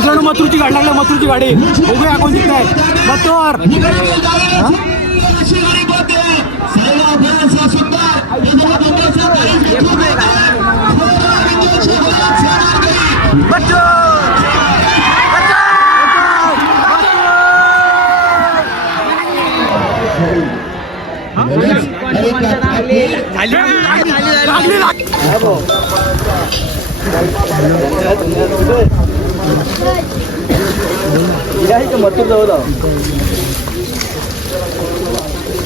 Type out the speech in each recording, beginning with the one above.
मित्रांनो मथुरची गाडी लागली, मथुरची गाडी बघूया कोण जिंकत आहे. मथुर मथुर जाऊ जाऊ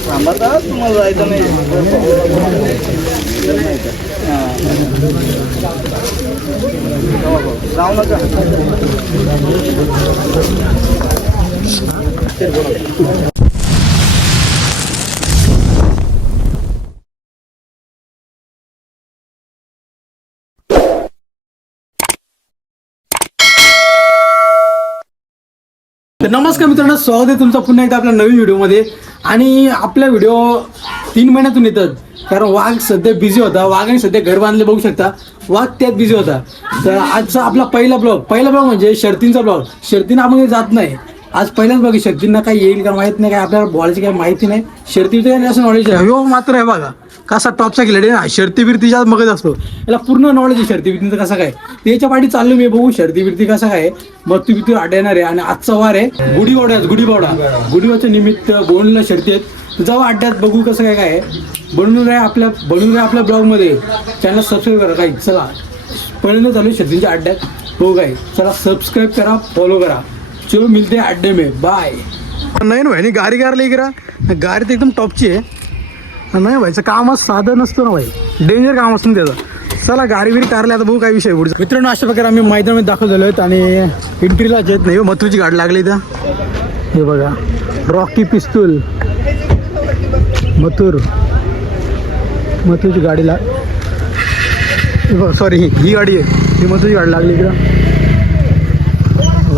थांबता तुम्हाला जायचं नाही. जाऊ नका. तर नमस्कार मित्रांनो, स्वागत आहे तुमचं पुन्हा एकदा आपल्या नवीन व्हिडिओमध्ये. आणि आपल्या व्हिडिओ 3 महिन्यातून येतात, कारण वाघ सध्या बिझी होता. वाघाने सध्या घर बांधले, बघू शकता. वाघ त्यात बिझी होता. तर आजचा आपला पहिला ब्लॉग म्हणजे शर्तींचा ब्लॉग. शर्तीनं आपण जात नाही. आज पहिल्याच बघा शर्तींना काही येईल का माहीत नाही, काय आपल्याला बॉलची काही माहिती नाही. शर्तीचं असं नॉलेज आहे हो मात्र आहे बघा. कसा टॉपचा खेळाडू ना, शर्ती बिर्तीच्या मगच असतो. याला पूर्ण नॉलेज आहे शर्ती बिर्तीचं कसं काय. त्याच्या पाठी चाललो मी, बघू शर्ती बिर्ती कसं काय. मग तू आठ येणार आहे. आणि आजचा वार आहे गुढीपाडव्याच्या निमित्त बोलणं शर्ती आहेत. जाऊ अड्ड्यात, बघू कसं काय काय बनवून आहे आपल्या ब्लॉगमध्ये. चॅनल सबस्क्राईब करा. काही चला पहिल्यांदा चालू शर्तींच्या अड्ड्यात. हो काय, चला सबस्क्राईब करा, फॉलो करा. चलो मिलते अड्डे में, बाय. नाही ना भाई, गाडी कारली करा. गाडी तर एकदम टॉपची आहे. नाही व्हायचं कामच साधं नसतं ना भाई, डेंजर काम असतं त्याचं. चला गाडी बिरी कारली, आता बघू काय विषय पुढचा. मित्रांनो अशा प्रकारे आम्ही मैदानामध्ये दाखल झालो आहेत. आणि एंट्रीला येत नाही. मथुरची गाडी लागली इथं, हे बघा. रॉकी पिस्तूल मथुरची गाडीला, सॉरी ही गाडी आहे, ही मथुरची गाडी लागली इकडं.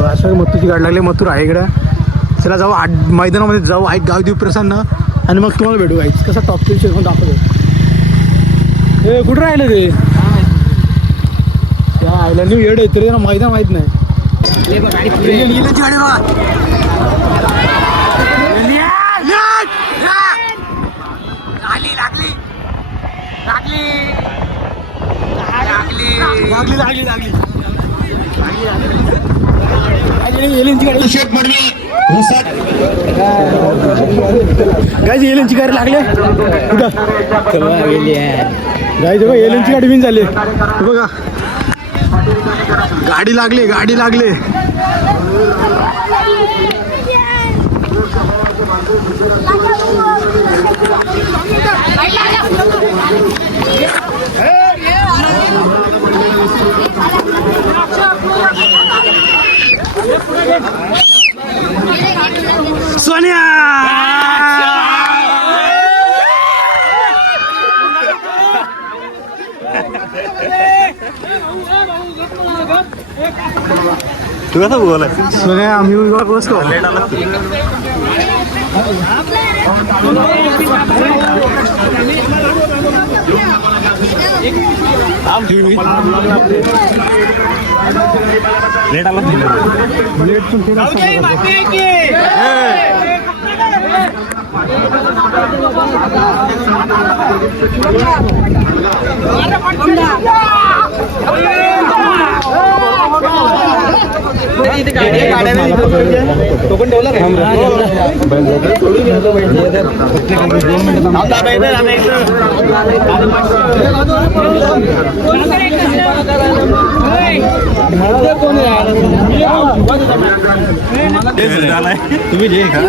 अशा मथुरची गाडी लागली, मथुर आहे इकडं. चला जाऊ मैदानामध्ये जाऊ, ऐक गाव देऊ प्रसन्न. आणि मग तुम्हाला भेटू गाईच कसा टॉपचा विषय पण दाखवतो. हे कुठं राहिलं ते, त्या आयलंड येड आहे तरी मैदान माहीत नाही. गाईज एलियनची गाडी लागले कुठं गाईज बघा, एलियनची गाडी बिन झाली बघा. गाडी लागली सोनिया. तू कसा बोला सोनिया, आम्ही बसतो. लेट आला टोकन ठेवला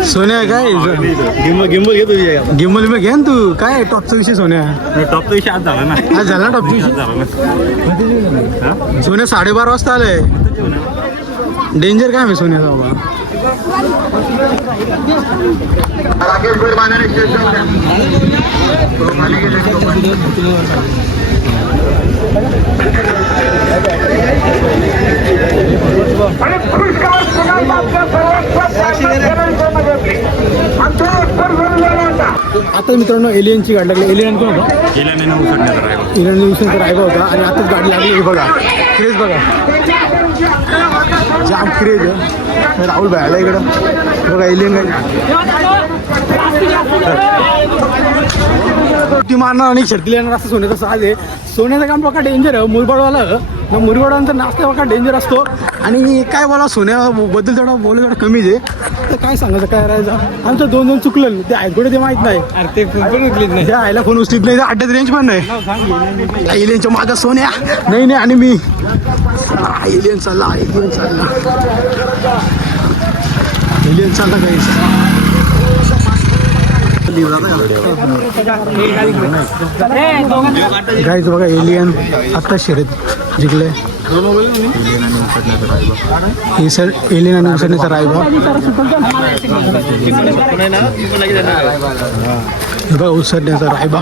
सोन्या काय गिंबल घे तुझी गिंबल मी घे तू. काय टॉपचा विषय सोन्या, टॉपचा विषय आज झाला ना. आज झाला टॉपचा विषय सोन्या 12:30 वाजता आलंय. डेंजर काय आहे सोन्याचा बाबा. आता मित्रांनो एलियनची गाडी लागली. एलियन कोण होता? एलियन उसनकर रायबा होता. आणि आताच गाडी लागली बघा, क्रेज बघा. जाम क्रेज आहे. राहुल भाई आला इकडं बघा एलियन ती मारणार आणि शर्तीला येणार असं सोन्याचं साज आहे. सोन्याचं काम बघा डेंजर आहे. मुरबाडवाला मुरबाडांचा नाश्ता बघा डेंजर असतो. आणि काय बोला सोन्याबद्दल थोडं बोलू थोडं कमीच आहे. तर काय सांगायचं काय करायचं आमचं दोन चुकलं ते ऐकून ते माहीत नाही. अरे ते फोन पण उचलीत नाही. त्या आईला फोन उचलीत नाही. अड्ड्यात रेंज पण नाही. एलियनच्या माझा सोन्या नाही आणि मी एलियन चालला काही गाईज बघा एलियन आत्ता शर्यत जिंकले. हे सर एलियन आणि उसरण्याचा रायबा बघा उसरण्याचा रायबा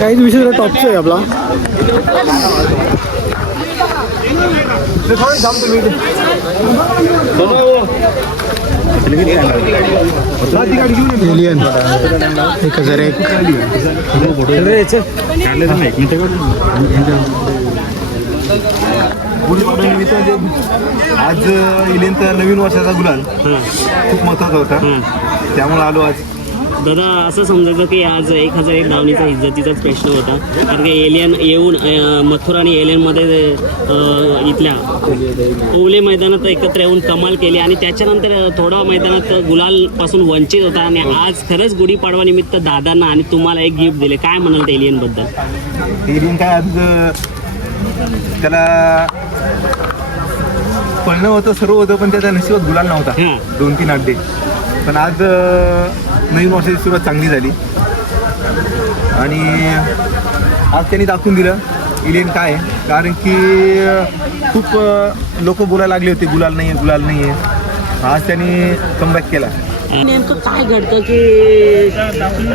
काहीच विषय टॉपचा आहे आपला. एलियन 1001 आज इलेनचा नवीन वर्षाचा गुलाल खूप महत्वाचा होता त्यामुळे आलो आज. दादा असं समजायचं की आज 1001 धावणीचा इज्जतीचाच प्रश्न होता कारण की एलियन येऊन मथुरा आणि एलियनमध्ये इथल्या ओले मैदानात एकत्र येऊन कमाल केली आणि त्याच्यानंतर थोडा मैदानात गुलालपासून वंचित होता आणि आज खरंच गुढीपाडवा निमित्त दादांना आणि तुम्हाला एक गिफ्ट दिले. काय म्हणाल ते एलियनबद्दल? एलियन काय आज त्याला पळणं होतं सर्व होतं पण त्याच्या नशिबात गुलाल नव्हता. 2-3 अड्डे पण आज नवीन वर्षाची सुरुवात चांगली झाली आणि आज त्यांनी दाखवून दिलं एलियन काय आहे. कारण की खूप लोक बोलायला लागले होते गुलाल नाही आहे. आज त्यांनी कमबॅक केला. नेमकं काय घडतं की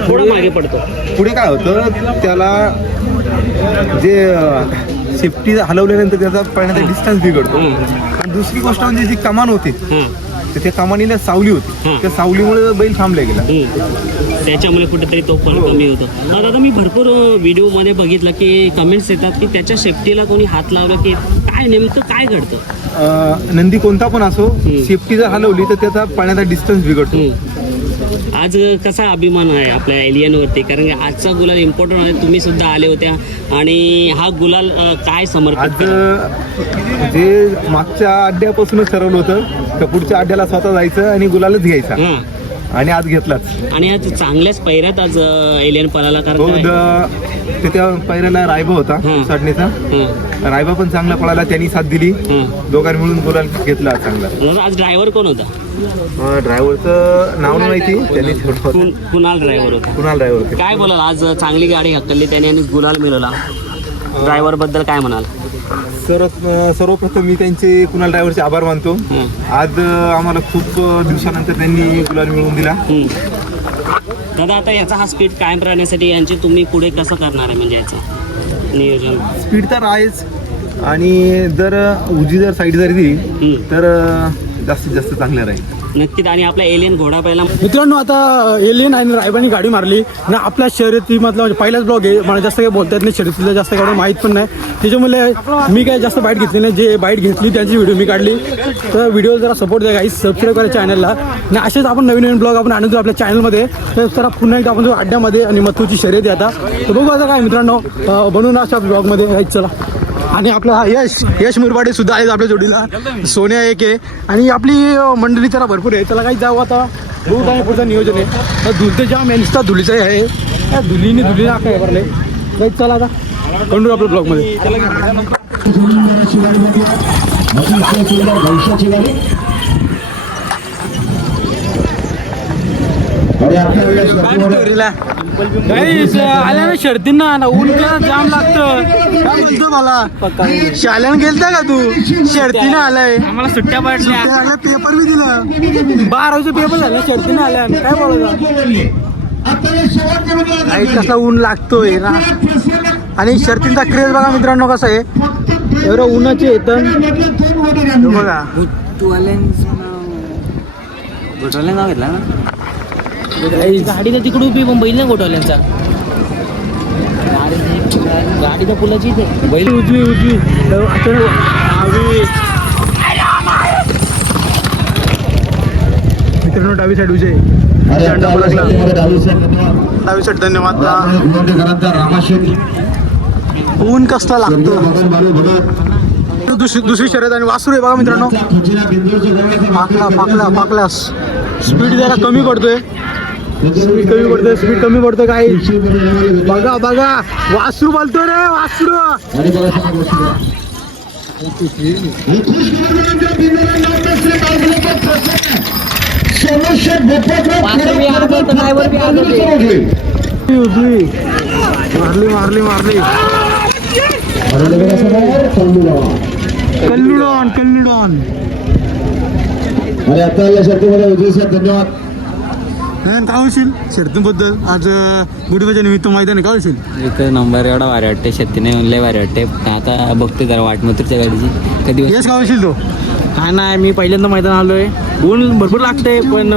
थोडं मागे पडतो. पुढे काय होतं त्याला जे सेफ्टी हलवल्यानंतर त्याचा पळण्याचा डिस्टन्स बिघडतो. आणि दुसरी गोष्ट म्हणजे जी कमान होती तर त्या कमानीला सावली होती त्या सावलीमुळे बैल थांबला गेला. त्याच्यामुळे कुठेतरी तो फरक कमी होतो. दादा मी भरपूर व्हिडिओमध्ये बघितलं की कमेंट्स येतात की त्याच्या सेफ्टीला कोणी हात लावला की काय नेमकं काय घडतं? नंदी कोणता पण असो सेफ्टी जर हलवली तर त्याचा पळण्याचा डिस्टन्स बिघडतो. आज कसा अभिमान आहे आपल्या एलियनवरती कारण की आजचा गुलाल इम्पॉर्टंट आहे. तुम्ही सुद्धा आले होत्या आणि हा गुलाल काय समर्पित आज जे मागच्या अड्ड्यापासूनच ठरवलं होतं तर पुढच्या अड्ड्याला स्वतः जायचं आणि गुलालच घ्यायचा आणि आज घेतलाच. आणि आज चांगल्याच पैऱ्यात आज एलियन पळाला कारण त्या पैऱ्याला रायबा होता साडणीचा. रायबा पण चांगला पळाला त्यांनी साथ दिली. दोघांनी मिळून गुलाल घेतला चांगला. आज ड्रायव्हर कोण होता? ड्रायव्हरचं नाव नाही माहिती त्यांनी कुणाल ड्रायव्हर होता. कुणाल ड्रायव्हर काय बोलाल आज चांगली गाडी हक्कली त्याने आणि गुलाल मिळवला. ड्रायव्हर बद्दल काय म्हणाल? सर्वप्रथम मी त्यांचे कुणाल ड्रायव्हरचे आभार मानतो. आज आम्हाला खूप दिवसानंतर त्यांनी गुलाल मिळवून दिला. दादा आता याचा हा स्पीड कायम राहण्यासाठी यांचे तुम्ही पुढे कसं करणार आहे म्हणजे याचं नियोजन? स्पीड तर आहेच आणि जर उजी जर साईड जरी दिली तर जास्तीत जास्त चांगलं राहील. नक्कीच. आणि आपला एलियन घोडा पहिला मित्रांनो आता एलियन आणि रायबानी गाडी मारली ना आपल्या शर्यतीमधला म्हणजे पहिलाच ब्लॉग आहे. मला जास्त काही बोलता येत नाही शर्यतीला जास्त काही माहीत पण नाही त्याच्यामुळे मी काही जास्त बाईट घेतली नाही. जे बाईट घेतली त्यांची व्हिडिओ मी काढली. तर व्हिडिओ जरा सपोर्ट द्या गाईस सबस्क्राईब करा चॅनलला आणि असेच आपण नवीन ब्लॉग आपण आणतो आपल्या चॅनलमध्ये. तर जरा पुन्हा एकदा आपण जो अड्ड्यामध्ये आणि मथुरची शर्यत आहे आता तर बघू आता काय मित्रांनो बनवून अशा ब्लॉगमध्ये गाईस चला. आणि आपला यश मुरबाडे सुद्धा आहेत आपल्या जोडीला. सोन्या एक आहे आणि आपली मंडळी जरा भरपूर आहे. त्याला काही जाऊ आता बहुत आहे पुढचं नियोजन आहे. धुलते जाम नुसता धुलीचं आहे त्या धुलीने काय भरले काही चला आता कंडू आपल्या ब्लॉगमध्ये. आल्या ना शर्तींना ऊन जाम लागतं. काय म्हणतो मला शाळेला गेलता का तू? शर्तीनं आलाय आम्हाला सुट्ट्या पडल्या पेपर मी दिला 12 पेपर झाला शर्तीनं आल्या काय बोलायचं. कसा ऊन लागतोय ना आणि शर्तींचा क्रेज बघा मित्रांनो कसा आहे. एवढं उन्हाचे येतं बघा. घोटवाल्या नाव घेतला ना Guys, गाडीला तिकडे उभी पण बैल ना घोटवाल्यांचा गाडीच्या पुलाची इथे बैल उजवी मित्रांनो डावी साईड विजय डावी साईड धन्यवाद. ऊन कसला लागतो. दुसरी शर्यत आणि वासरू आहे बघा मित्रांनो. फाकला स्पीड जरा कमी पडतोय. स्पीड कमी पडतोय काय बघा वासरू बोलतो रे वासरू. मारली कल्लुडॉन आणि आता या शर्तीमध्ये उद्देशात धन्यवाद. काय होशील शर्तीबद्दल आज गुढीपाच्या निमित्त मैदान आहे काय होशील. इथं नंबर एवढा भारी वाटते शेतीने लय भारी वाटते. आता बघते जरा वाट मथुरच्या गाडीची कधी यश काय होशील तो. हा नाही मी पहिल्यांदा मैदान आलोय. ऊन भरपूर लागते पण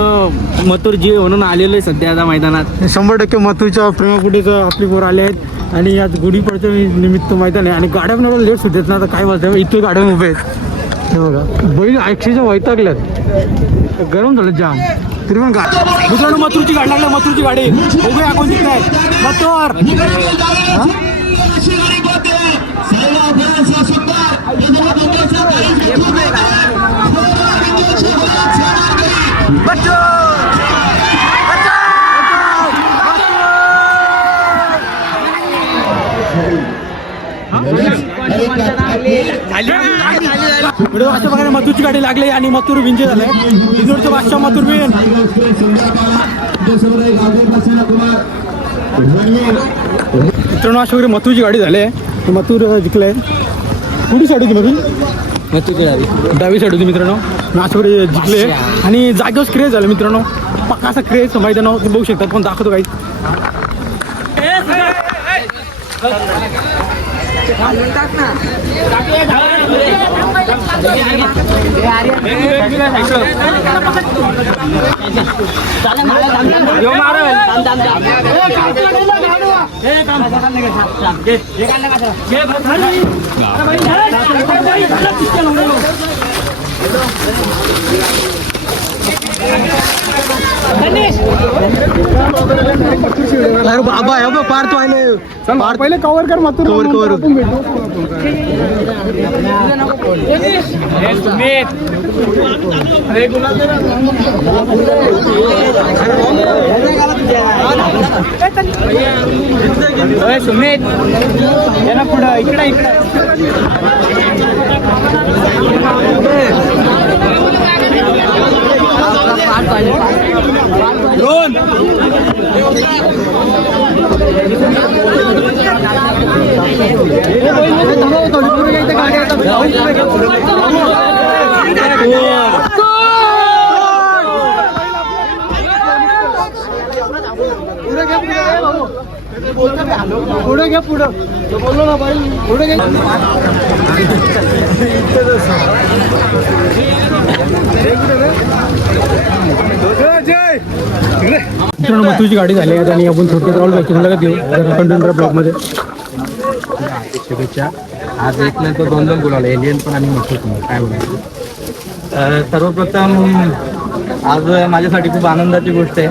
मथुर जी म्हणून आलेलो आहे सध्या आता मैदानात. 100% मथुरच्या प्रेमापुढेच आपली पोर आले आहेत आणि आज गुढीपाडच्या निमित्त मैदान आहे आणि गाड्या पण एवढं लेट सुटत ना. आता काय बोलतंय इतके गाड्या उभे आहेत हे बघा. बैल अक्षरशः वैतागल्यात गरम झालं जाम तरी पण मित्रांनो मथुरची गाडी लागली. मथुरची गाडी बघूया कोण जिंकत आहे. मथुर व्हिडिओ अशा प्रकारे मथुरची गाडी लागली आणि मथुर विंजे झालाय. इंदोरचा बादशाह मथुर विन. मित्रांनो अशा प्रकारे मथुरची गाडी झाली आहे. मथुर जिंकलाय. कुठली साईड होती मथुर. डावी साईड होती मित्रांनो. अशा प्रकारे जिंकले आणि जागेवर क्रेज झालं मित्रांनो. पक्का असा क्रेज मैदान बघू शकतात पण दाखवतो काही. अरे बाबा हे बघ पार तो आले. पहिले कव्हर कर मथुर. कव्हर सुमित याला पुढं इकडे पुढे घ्या पुढं बोललो ना बाई पुढे घ्या. मित्रांनो मथुरची गाडी झाली आहे आणि आपण थोडक्यात राहुल बाईची मुलाखत घेऊ कंटेंटर ब्लॉगमध्ये. शुभेच्छा. आज एक नाही तर दोन बोलावलं एलियन पण आणि मथुर पण काय बोलायचं. सर्वप्रथम आज माझ्यासाठी खूप आनंदाची गोष्ट आहे.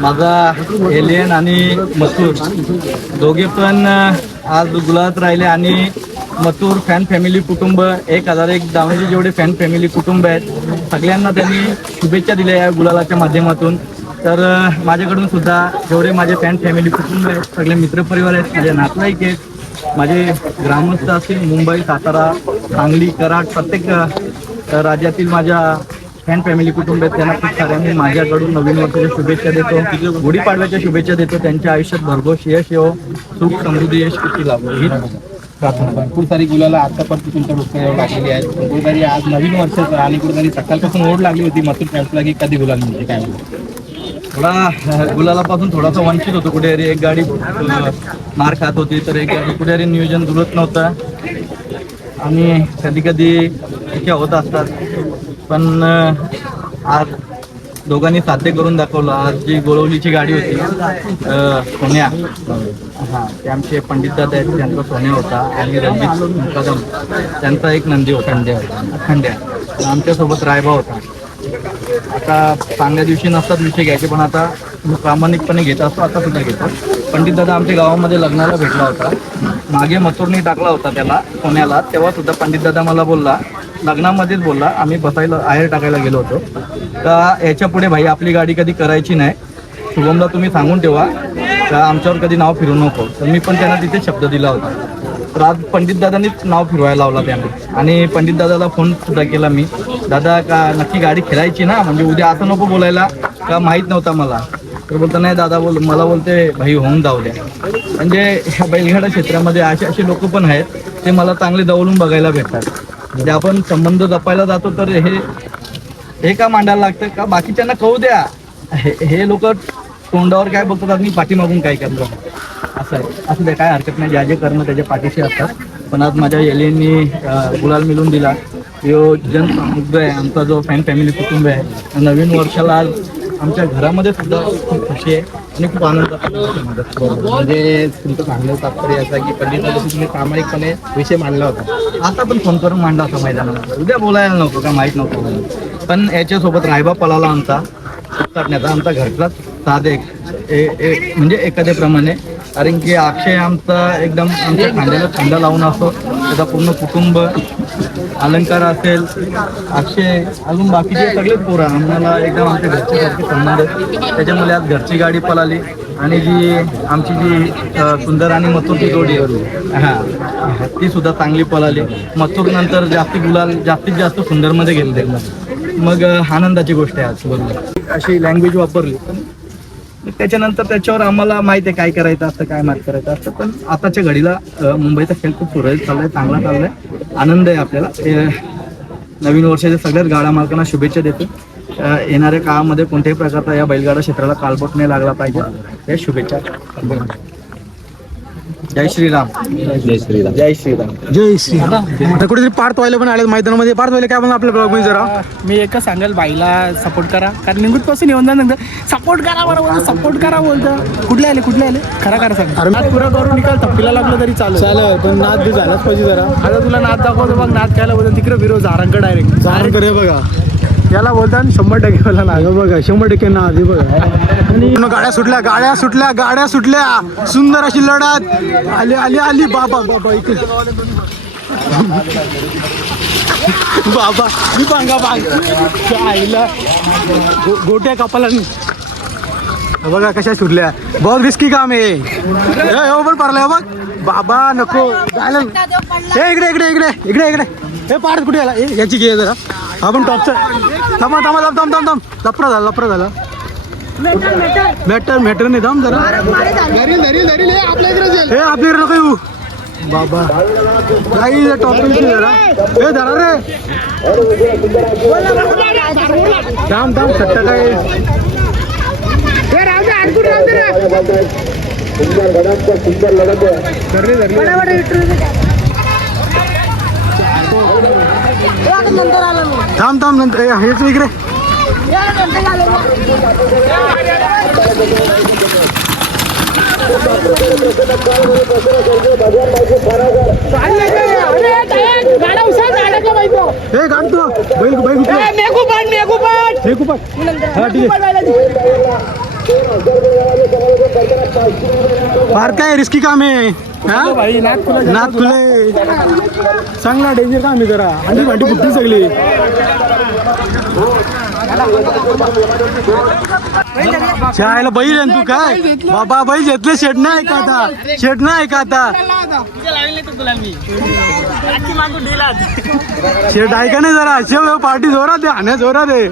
माझा एलियन आणि मथुर दोघे पण आज गुलाबात राहिले आणि मथुर फॅन फॅमिली कुटुंब 1001 दावणीचे जेवढे फॅन फॅमिली कुटुंब आहेत सगळ्यांना त्यांनी शुभेच्छा दिल्या या गुलालाच्या माध्यमातून. तर माझ्याकडून सुद्धा जेवढे माझे फॅन फॅमिली कुटुंब आहेत सगळे मित्रपरिवार आहेत माझे नातेवाईक आहेत माझे ग्रामस्थ असतील मुंबई सातारा सांगली कराड प्रत्येक राज्यातील माझ्या फॅन फॅमिली कुटुंब आहेत त्यांना खूप साऱ्यांनी माझ्याकडून नवीन वर्षाच्या शुभेच्छा देतो. गुढीपाडव्याच्या शुभेच्छा देतो. त्यांच्या आयुष्यात भरघोस यश येवो सुख समृद्धी यश किती लाभो ही प्रार्थना. भरपूर सारी गुलाला आतापर्यंत तुमच्या डोक्यावर लागलेली आहेत. कुठेतरी आज नवीन वर्षाचं आणि कुठेतरी सकाळपासून ओढ लागली होती मथुर फॅन्सला की कधी गुलाल म्हणजे काय थोडा गुलालापासून थोडासा वंचित होतो. कुठेतरी एक गाडी मार खात होती तर एक गाडी कुठेतरी नियोजन जुळत नव्हतं आणि कधी कधी इच्छा होत असतात, पण आज दोघांनी साध्य करून दाखवलं. आज जी गोळवलीची गाडी होती सोन्या, हां ते आमचे पंडित दादा आहेत, त्यांचा सोन्या होता आणि रणजित कदम त्यांचा एक नंदी होता खंड्या. आमच्यासोबत रायबा होता. आता चांगल्या दिवशी नसतात विषय घ्यायचे, पण आता मी प्रामाणिकपणे घेत असतो, आता सुद्धा घेतो. पंडित दादा आमच्या गावामध्ये लग्नाला भेटला होता. मागे मथुरनी टाकला होता त्याला सोन्याला, तेव्हा सुद्धा पंडित दादा मला बोलला, लग्नामध्येच बोलला, आम्ही बसायला आहेर टाकायला गेलो होतो, का याच्या पुढे भाई आपली गाडी कधी करायची नाही, शुभमला तुम्ही सांगून ठेवा का आमच्यावर कधी नाव फिरू नको. तर मी पण त्यांना तिथे शब्द दिला होता. तर आज पंडित दादांनीच नाव फिरवायला लावला त्यांना. आणि पंडित दादाला फोन सुद्धा केला मी, दादा का नक्की गाडी खेळायची ना, म्हणजे उद्या असं नको बोलायला का माहीत नव्हता मला. तर बोलता नाही दादा, मला बोलते भाई होऊन जाऊ द्या. म्हणजे ह्या बैलगाडा क्षेत्रामध्ये असे लोक पण आहेत, ते मला चांगले जवळून बघायला भेटतात. म्हणजे आपण संबंध जपायला जातो तर हे का मांडायला लागतं का बाकीच्यांना कळू द्या, हे लोक तोंडावर काय बघतात आणि पाठीमागून काय करतात असं आहे. असं ते काय हरकत नाही, ज्या कर्म त्याच्या पाठीशी असतात. पण आज माझ्या एलियननी गुलाल मिळून दिला. यो जनसमुद्र आहे आमचा, जो फॅन फॅमिली कुटुंब आहे. नवीन वर्षाला आज आमच्या घरामध्ये सुद्धा खूप खुशी आहे आणि खूप आनंद आहे. म्हणजे तुमचं सांगणं तात्पर्य असं आहे की पंडित दादा तुम्ही प्रामाणिकपणे विषय मांडला होता. आता पण फोन करून मांडला होता मैदानामध्ये, उद्या बोलायला नव्हतं का माहीत नव्हतं. पण याच्यासोबत रायबा पळाला आमचा करण्याचा, आमचा घरचाच साध म्हणजे एखाद्याप्रमाणे. कारण की अक्षय आमचा एकदम आमच्या खांद्याला खांदा लावून असतो, त्याचा पूर्ण कुटुंब, अलंकार असेल, अक्षय, अजून बाकीचे सगळे पोरं आम्हाला एकदम आमच्या घरच्यासारखे संबंध. त्याच्यामुळे आज घरची गाडी पळाली आणि जी आमची जी सुंदर आणि मथुरची जोडी हां ती सुद्धा चांगली पळाली. मथुर नंतर जास्तीत जास्त सुंदरमध्ये गेले, मग आनंदाची गोष्ट आहे आज. बरोबर अशी लँग्वेज वापरली, पण त्याच्यानंतर त्याच्यावर आम्हाला माहिती आहे काय करायचं असतं, काय मात करायचं असतं. पण आताच्या घडीला मुंबईचा खेळ खूप सुरळीत चाललाय, चांगला चाललाय, आनंद आहे आपल्याला. नवीन वर्षाच्या सगळ्याच गाडा मालकांना शुभेच्छा देतो. येणाऱ्या काळामध्ये कोणत्याही प्रकारचा या बैलगाडा क्षेत्राला कालबोट नाही लागला पाहिजे, या शुभेच्छा. जय श्रीराम. जय श्रीराम. जय श्रीराम. जय श्री. आता कुठेतरी पार्थ व्हायला पण आले मैदानामध्ये. पार्थ व्हायला काय म्हणून आपल्या ब्लॉग मध्ये जरा मी एकच सांगेल, बाईला सपोर्ट करा, कारण निघून येऊन जाणार सपोर्ट करा, बरोबर सपोर्ट करा बोलतं. कुठले आले खरा सांग. नाद पुरा करून निकाल थप्पीला लागलं तरी चालेल, पण नाद बी झालाच पाहिजे जरा. आता तुला नाद दाखवतो बघ, नाद खायला बोलतो तिकडे फिरो झारांक डायरेक्ट करे बघा, याला बोलतात 100% मला नाद बघा 100% नाद आहे बघा. आणि गाड्या सुटल्या, सुंदर अशी लढत आली. बाबा इकडे बाबा मी आईला गोट्या कपाला बघा कशा सुटल्या. बहुत रिस्की काम आहे. पण पडलाय बघ बाबा, नको जायला. इकडे हे पार्थ कुठे आला, याची घे जरा. आपण टॉपचा थांबा लपरा झाला. मॅटर नाही, थांब जरा. हे आपल्याकडे नको येऊ बाबा, काही टॉप जरा. हे धरा रे, थांब सट्टा काय. थांब नंतर हेच इकडे. हे गाडतो बैल हा ठीक आहे. फार काय रिस्की काम आहे. नाथ फुले चांगला डेंजर काम आहे जरा. आणि भांडी बुद्धी सगळी. चायला बैल आहे तू काय बाबा, बैल घेतले शेट नाही का आता. शेट आहे का नाही जरा. शेव पार्टी जोरात आहे, जोरात आहे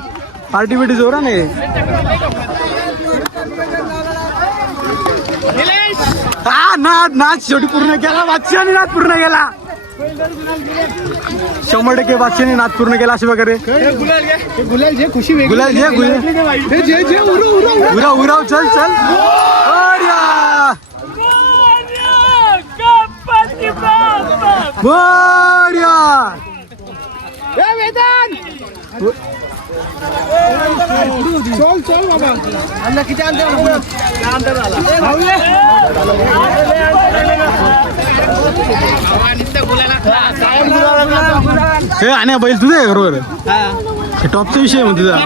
पार्टी बिटी जोरात आहे. नाच शेवटी पूर्ण केला बादशाने, नाच पूर्ण केला 100% बादशाने नाच पूर्ण केला. असे वगैरे गुलाल घे, खुशी गुलाल घे, उराव चल. बढिया चल चल बाबा हे आणि बैल तुझं आहे बरोबर हे टॉपचा विषय आहे तुझा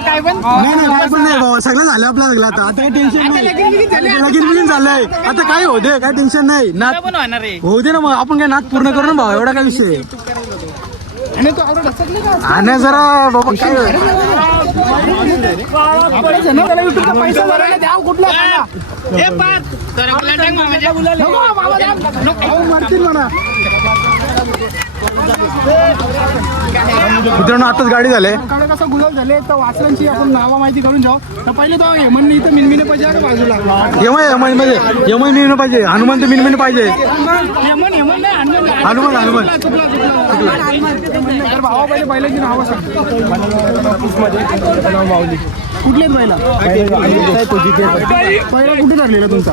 काय पण नाही काय पण नाही बाबा सगळं झालं आपल्या सगळं आता काय टेन्शन नाही लगीन बिगीन झालंय आता काय होते काय टेन्शन नाही नात पण होणार आहे होऊ दे ना मग आपण काय नात पूर्ण करू ना भाऊ एवढा काय विषय आहे. आणि तो आवडत असत नाही का आणि जरा बाबा काय आपल्या जनावराला युट्यूबचा पैसा भरायला द्याव कुठला सांगा. नको बाबा द्या. अहो, मरतील म्हणा मित्रांनो आताच गाडी झाले कडे कसं गुलाब झाले तर वाचनांची आपण नावा माहिती करून जाऊ तर पहिले तो हेमंत इथं मिनमिने पाहिजे का बाजूला यमय मध्ये यमय मिळणं पाहिजे हनुमान तर मिळणं पाहिजे हेमंत नाही हनुमान तर भावा पहिले बैलाची नावं सांग माऊली कुठले बैला पहिला कुठे ठरलेला तुमचा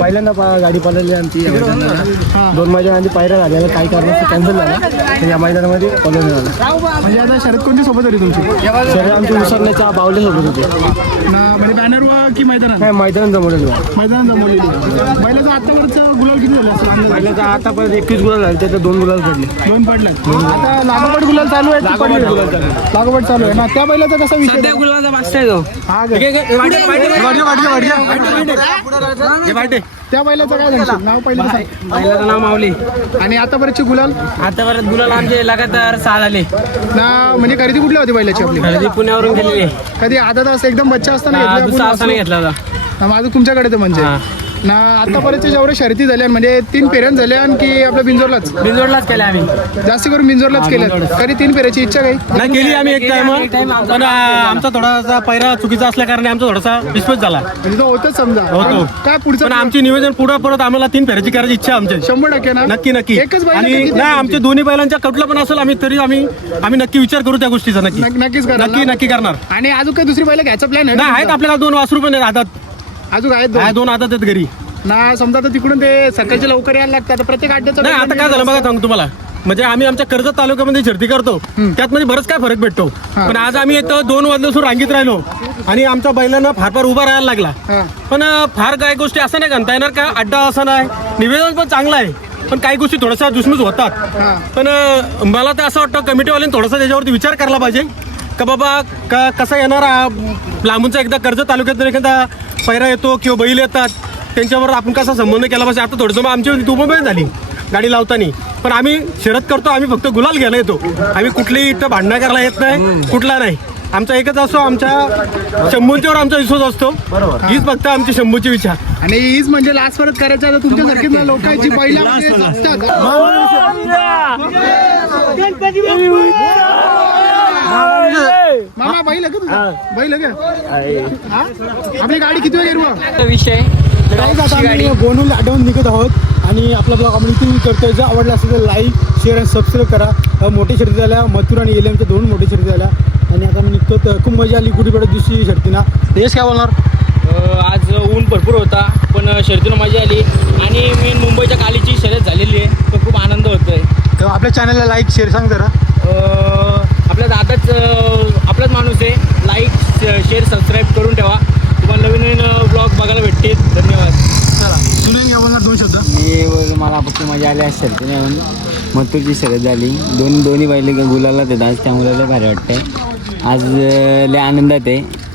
पहिल्यांदा गाडी पळाली आमची या मैदानात 2 मैदानांची पायऱ्या झाल्या काही कारणास्तव कॅन्सल झाला या मैदानामध्ये पळून झाला म्हणजे आता शरद कोणती सोबत होती तुमची शरीर आमची उसरण्याचा बावले सोबत होते म्हणजे बॅनरवर की मैदानात काय मैदान जमवलेलं मैदानात जमवलेली बैलाचा आतापर्यंत गुलाल किती झाले असं अंदाज पहिल्याचा आतापर्यंत 21 गुलाल झाले त्याच्यात 2 गुलाल पडले 2 पडले आता लागोपाठ गुलाल चालू आहे लागोपाठ चालू आहे ना त्या बैलाचा कसा विषय हा त्या बैलाचं काय सांगशील? नाव पहिलं सांग. पहिल्याचं नाव माऊली आणि आतापर्यंतचे गुलाल आतापर्यंत गुलाल आमचे लगातार 6 झाले ना म्हणजे खरेदी कुठली होती बैलाची आपली खरेदी पुण्यावरून केलेली कधी आदत असं एकदम बच्चा असताना घेतला दुसरा आपण असताना घेतला होता वासरू? माझं तुमच्याकडे ते म्हणजे ना आतापर्यंत जेवढे शर्ती झाल्या म्हणजे 3 फेऱ्यान झाल्या की आपल्या बिंजोरलाच बिंजोडलाच केले आम्ही जास्त करून बिंजोरलाच केलं कधी 3 फेऱ्याची इच्छा काही नाही केली आम्ही एक टाइम पण आमचा थोडासा पैरा चुकीचा असल्या कारणे आमचा थोडासा विश्वास झाला म्हणजे तो होतच समजा होतो. काय पुढचं पण आमची नियोजन पुढे परत आम्हाला 3 फेऱ्याची करायची इच्छा आमची 100% ना नक्की नक्की एकच बैल आणि किती नाही आमच्या दोन्ही बैलांच्या कुठला पण असेल आम्ही तरी आम्ही नक्की विचार करू त्या गोष्टीचा नक्की नक्कीच करा नक्की करणार आणि अजून काही दुसरी बैल घ्यायचा प्लॅन नाही आहेत आपल्याला 2 वासरू पण आहेत आदत अजून आहेत दोन. 2 आदत आहेत घरी ना समजा तर तिकडून ते सकाळचे लवकर यायला लागतं आता प्रत्येक अड्ड्याचं नाही आता काय झालं बघा सांगतो तुम्हाला म्हणजे आम्ही आमच्या कर्जत तालुक्यामध्ये शर्ती करतो त्यात म्हणजे बरंच काय फरक भेटतो पण आज आम्ही येतो 2 वाजल्यापासून रांगीत राहिलो आणि आमच्या बैलांना फार उभा राहायला लागला हा. पण फार काही गोष्टी असं नाही म्हणता येणार का अड्डा असा नाही निवेदन पण चांगलं आहे पण काही गोष्टी थोड्याशा दुसमीस होतात हा. पण मला तर असं वाटतं कमिटीवाल्यांनी थोडासा त्याच्यावरती विचार करायला पाहिजे का बाबा कसा येणार लांबूनचा एकदा कर्जत तालुक्यातून एखादा पैरा येतो किंवा बैल येतात त्यांच्यावर आपण कसा संबंध केला पाहिजे आता थोडंसं आमची दुबळी झाली गाडी लावताना पण आम्ही शर्यत करतो आम्ही फक्त गुलाल घ्यायला येतो आम्ही कुठलीही इथं भांडणं करायला येत नाही कुठला नाही आमचा एकच असतो आमच्या शंभूंच्यावर आमचा विश्वास असतो हीच फक्त आमची शंभूची विचार आणि हीच म्हणजे लास्ट परत करायचं आता तुमच्यासारखी लोकांची पहिला म्हणजे जपतात. मामा बैल आहे का तुझा बैल आहे का हा? आपली गाडी किती वेळ गेली विषय बोनूला आठवून निघत आहोत आणि आपला ब्लॉग आपण इथे करतोय जर आवडला असेल तर लाईक शेअर आणि सबस्क्राईब करा मोठ्या शर्ती झाल्या मथुर आणि एलियमच्या 2 मोठ्या शर्ती झाल्या आणि आता मी निघतो तर खूप मजा आली गुढीपाडा दिवशी शर्तीना तेच काय बोलणार आज ऊन भरपूर होता पण शर्यतीनं मजा आली आणि मी मुंबईच्या कालीची शर्यत झालेली आहे तर खूप आनंद होतोय तर आपल्या चॅनलला लाईक शेअर सांग जरा आपल्या दादाच आपलाच माणूस आहे लाईक शेअर सबस्क्राईब करून ठेवा तुम्हाला नवीन नवीन ब्लॉग बघायला भेटतील धन्यवाद चला तुला काय बोलणार 2 शब्द मला फक्त मजा आली असेल शर्यतीने येऊन मथुरची शर्यत झाली दोन्ही बैल गुलाला देतात त्यामुळे लय भारी वाटतंय आज लय आनंदात आहे